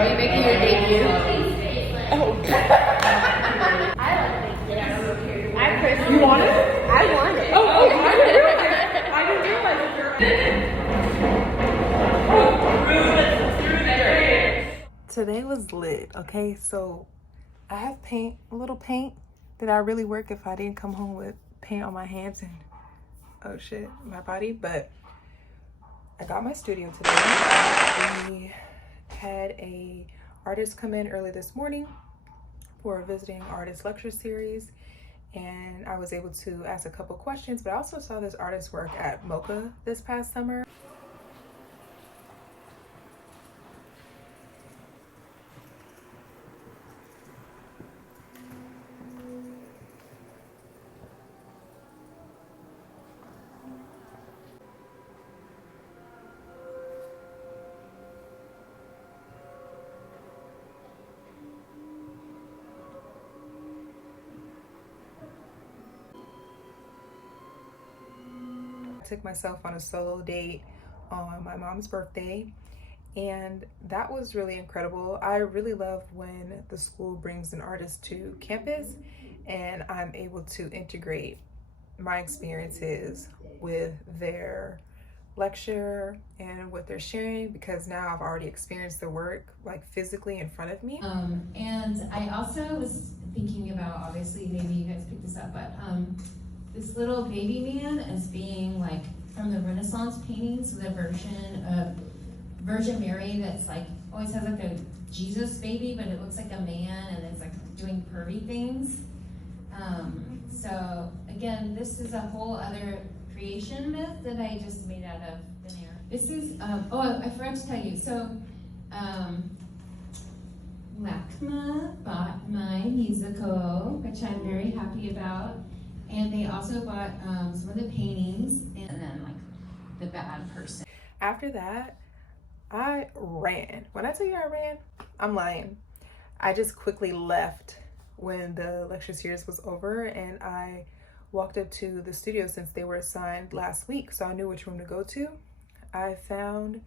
Are you making your debut? Oh. I personally. You want it? I want it. Oh, I didn't realize Today was lit, okay? So I have paint, a little paint. Did I really work if I didn't come home with paint on my hands and, oh shit, my body? But I got my studio today. We had a artist come in early this morning for a visiting artist lecture series, and I was able to ask a couple questions, but I also saw this artist work at Mocha this past summer. Took myself on a solo date on my mom's birthday, and that was really incredible. I really love when the school brings an artist to campus and I'm able to integrate my experiences with their lecture and what they're sharing, because now I've already experienced the work like physically in front of me. And I also was thinking about, obviously maybe you guys picked this up, but this little baby man as being like from the Renaissance paintings, the version of Virgin Mary that's like always has like a Jesus baby, but it looks like a man and it's like doing pervy things. So again, this is a whole other creation myth that I just made out of thin air. This is, oh, I forgot to tell you. So LACMA bought my musical, which I'm very happy about. And they also bought some of the paintings, and then like the bad person. After that, I ran. When I tell you I ran, I'm lying. I just quickly left when the lecture series was over, and I walked up to the studio since they were assigned last week, so I knew which room to go to. I found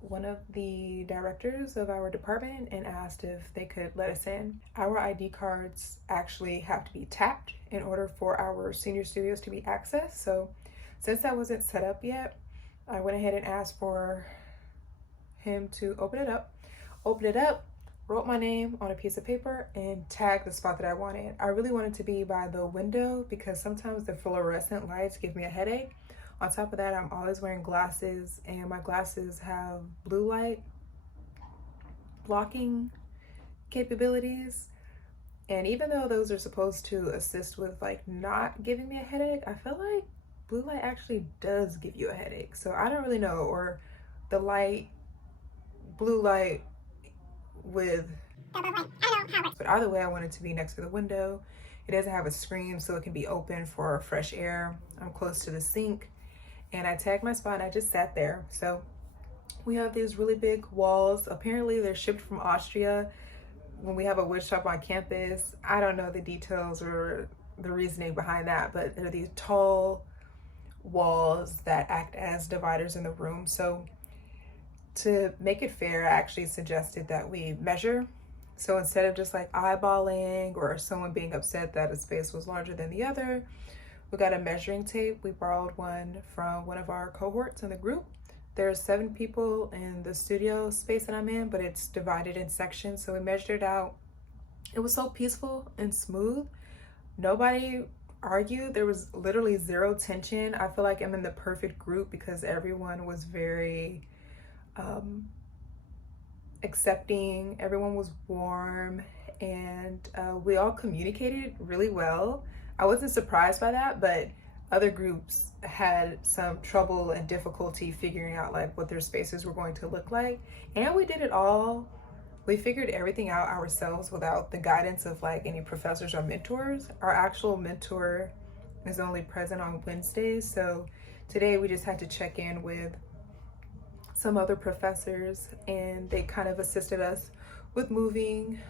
one of the directors of our department and asked if they could let us in. Our ID cards actually have to be tapped in order for our senior studios to be accessed. So since that wasn't set up yet, I went ahead and asked for him to open it up, wrote my name on a piece of paper, and tagged the spot that I wanted. I really wanted to be by the window because sometimes the fluorescent lights give me a headache. On top of that, I'm always wearing glasses, and my glasses have blue light blocking capabilities. And even though those are supposed to assist with like not giving me a headache, I feel like blue light actually does give you a headache. So I don't really know, or the light, blue light with, but either way, I want it to be next to the window. It doesn't have a screen, so it can be open for fresh air. I'm close to the sink. And I tagged my spot and I just sat there. So we have these really big walls. Apparently they're shipped from Austria. When we have a wood shop on campus, I don't know the details or the reasoning behind that, but there are these tall walls that act as dividers in the room. So to make it fair, I actually suggested that we measure. So instead of just like eyeballing or someone being upset that a space was larger than the other, we got a measuring tape. We borrowed one from one of our cohorts in the group. There's 7 people in the studio space that I'm in, but it's divided in sections. So we measured it out. It was so peaceful and smooth. Nobody argued. There was literally zero tension. I feel like I'm in the perfect group because everyone was very accepting. Everyone was warm, and we all communicated really well. I wasn't surprised by that, but other groups had some trouble and difficulty figuring out like what their spaces were going to look like. And we did it all. We figured everything out ourselves without the guidance of like any professors or mentors. Our actual mentor is only present on Wednesdays. So today we just had to check in with some other professors, and they kind of assisted us with moving.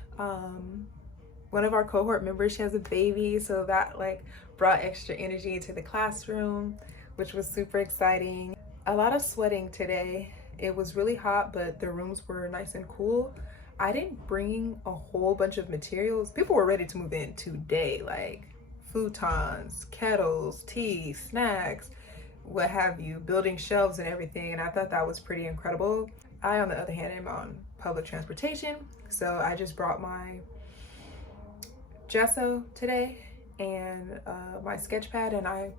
One of our cohort members, she has a baby, so that like brought extra energy into the classroom, which was super exciting. A lot of sweating today, It was really hot, but the rooms were nice and cool. I didn't bring a whole bunch of materials. People were ready to move in today, like futons, kettles, tea, snacks, what have you, building shelves and everything, and I thought that was pretty incredible. I, on the other hand, am on public transportation, so I just brought my gesso today and my sketch pad, and I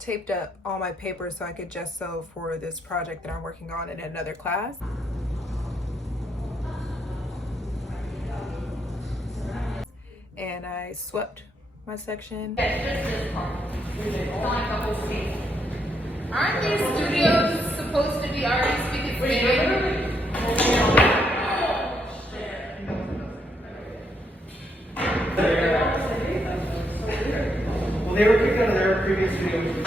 taped up all my papers so I could gesso for this project that I'm working on in another class. And I swept my section. Aren't these studios supposed to be already speaking Spanish? Well, they were kicked out of their previous studio.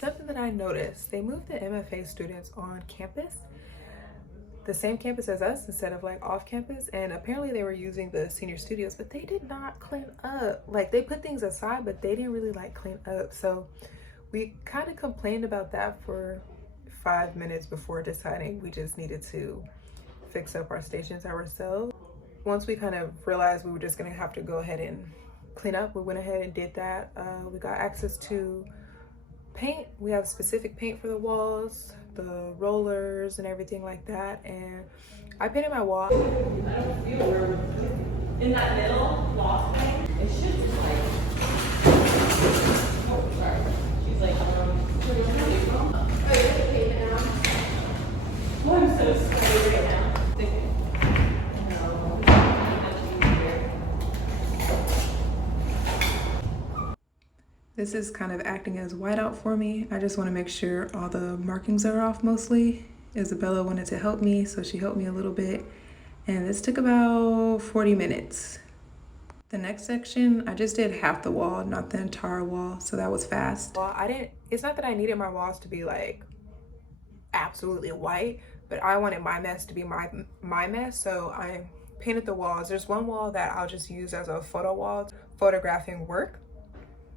Something that I noticed, they moved the MFA students on campus, the same campus as us instead of like off campus, and apparently they were using the senior studios, but they did not clean up. Like, they put things aside, but they didn't really like clean up. So we kind of complained about that for 5 minutes before deciding we just needed to fix up our stations ourselves. Once we kind of realized we were just gonna have to go ahead and clean up, we went ahead and did that. We got access to paint. We have specific paint for the walls, the rollers and everything like that, and I painted my wall. I don't feel we're in that middle loft thing. It should be like, oh, sorry. She's like, where do you from? Oh, you're okay now. Oh, I'm so scared right now. No, that's easier. This is kind of acting as whiteout for me. I just want to make sure all the markings are off mostly. Isabella wanted to help me, so she helped me a little bit. And this took about 40 minutes. The next section, I just did half the wall, not the entire wall, so that was fast. Well, it's not that I needed my walls to be like absolutely white, but I wanted my mess to be my mess, so I painted the walls. There's one wall that I'll just use as a photo wall, photographing work.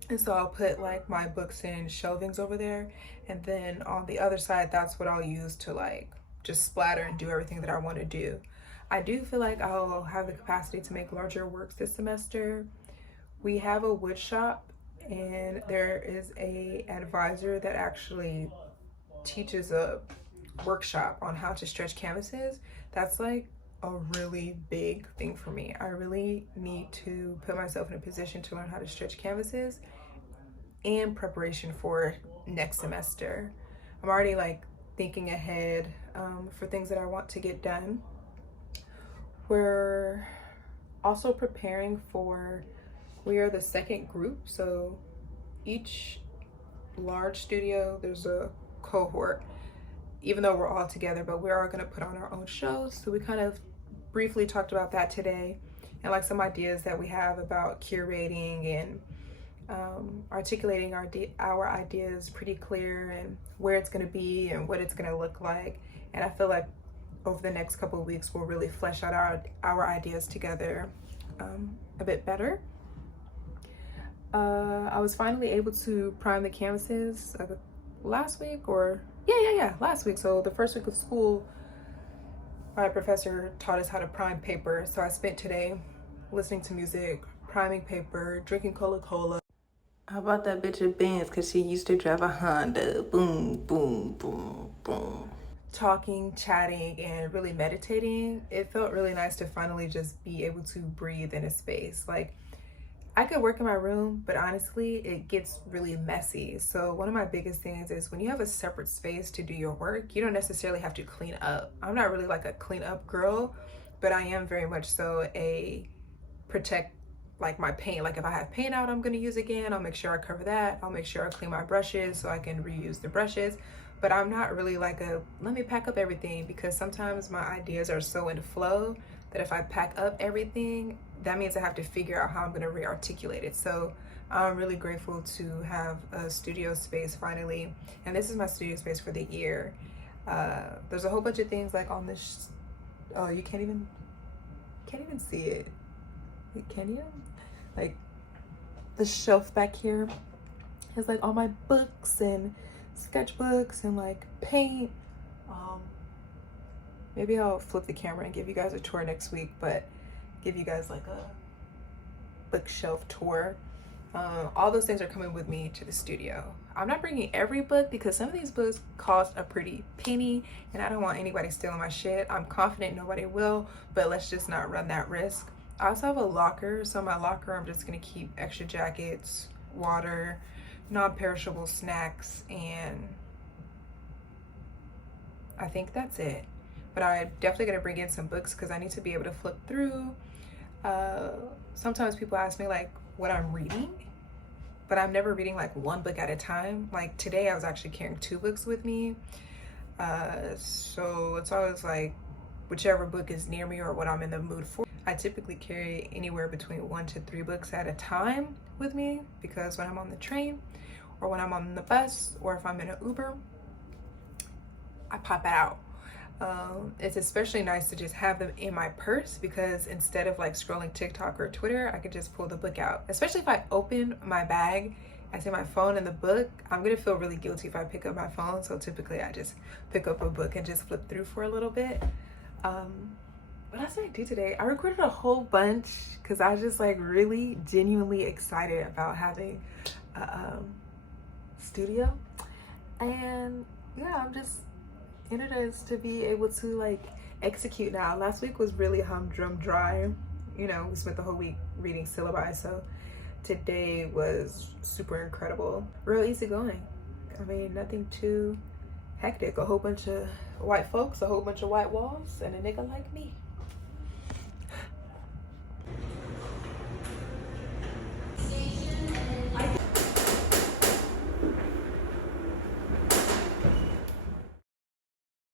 And so I'll put like my books and shelvings over there. And then on the other side, that's what I'll use to like just splatter and do everything that I want to do. I do feel like I'll have the capacity to make larger works this semester. We have a wood shop, and there is a advisor that actually teaches a workshop on how to stretch canvases. That's like a really big thing for me. I really need to put myself in a position to learn how to stretch canvases in preparation for next semester. I'm already like thinking ahead for things that I want to get done. We're also preparing for, we are the second group, so each large studio there's a cohort, even though we're all together, but we are going to put on our own shows. So we kind of briefly talked about that today, and like some ideas that we have about curating and articulating our ideas pretty clear, and where it's going to be and what it's going to look like. And I feel like over the next couple of weeks we'll really flesh out our ideas together a bit better. I was finally able to prime the canvases last week, or last week. So the first week of school, my professor taught us how to prime paper. So I spent today listening to music, priming paper, drinking Coca-Cola. I bought that bitch a Benz because she used to drive a Honda. Boom, boom, boom, boom. Talking, chatting, and really meditating. It felt really nice to finally just be able to breathe in a space. Like, I could work in my room, but honestly, it gets really messy. So one of my biggest things is when you have a separate space to do your work, you don't necessarily have to clean up. I'm not really like a clean up girl, but I am very much so a protect like my paint. Like if I have paint out I'm gonna use again, I'll make sure I cover that. I'll make sure I clean my brushes so I can reuse the brushes. But I'm not really like a, let me pack up everything, because sometimes my ideas are so in flow that if I pack up everything, that means I have to figure out how I'm gonna re-articulate it. So I'm really grateful to have a studio space finally. And this is my studio space for the year. There's a whole bunch of things like on this, oh, you can't even see it. Can you? Like the shelf back here has like all my books and sketchbooks and like paint, Maybe I'll flip the camera and give you guys a tour next week, but give you guys like a bookshelf tour. All those things are coming with me to the studio. I'm not bringing every book because some of these books cost a pretty penny and I don't want anybody stealing my shit. I'm confident nobody will, but let's just not run that risk. I also have a locker, so in my locker I'm just gonna keep extra jackets, water, non-perishable snacks, and I think that's it. But I'm definitely gonna bring in some books because I need to be able to flip through. Sometimes people ask me like what I'm reading, but I'm never reading like one book at a time. Like today I was actually carrying 2 books with me. So it's always like whichever book is near me or what I'm in the mood for. I typically carry anywhere between 1 to 3 books at a time with me because when I'm on the train or when I'm on the bus or if I'm in an Uber, I pop it out. It's especially nice to just have them in my purse because instead of like scrolling TikTok or Twitter, I could just pull the book out. Especially if I open my bag and see my phone and the book, I'm gonna feel really guilty if I pick up my phone. So typically I just pick up a book and just flip through for a little bit. What else did I do today? I recorded a whole bunch because I was just like really genuinely excited about having a studio. And yeah, I'm just interested to be able to like execute now. Last week was really humdrum dry. You know, we spent the whole week reading syllabi, so today was super incredible. Real easy going. I mean, nothing too hectic. A whole bunch of white folks, a whole bunch of white walls, and a nigga like me.